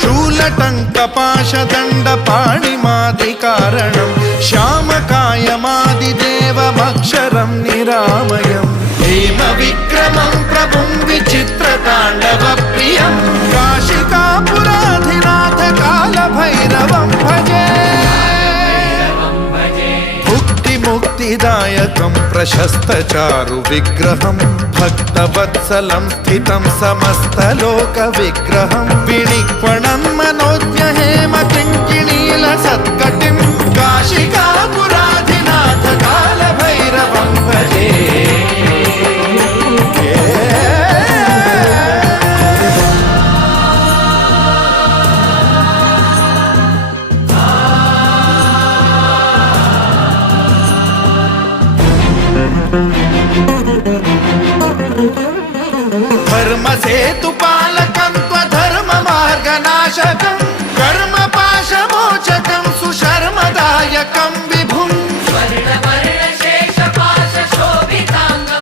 शूलटङ्कपाशदण्डपाणिमादिकारणं श्यामकायमादिदेवमक्षरं निरामयं हेमविक्रमं प्रभुं विचित्रताण्डवप्रियं काशिकापुराधिनाथ कालभैरवं भजे मुक्तिदायकं प्रशस्तचारु विग्रहं भक्तवत्सलं स्थितं समस्तलोकविग्रहं विनिक्वणं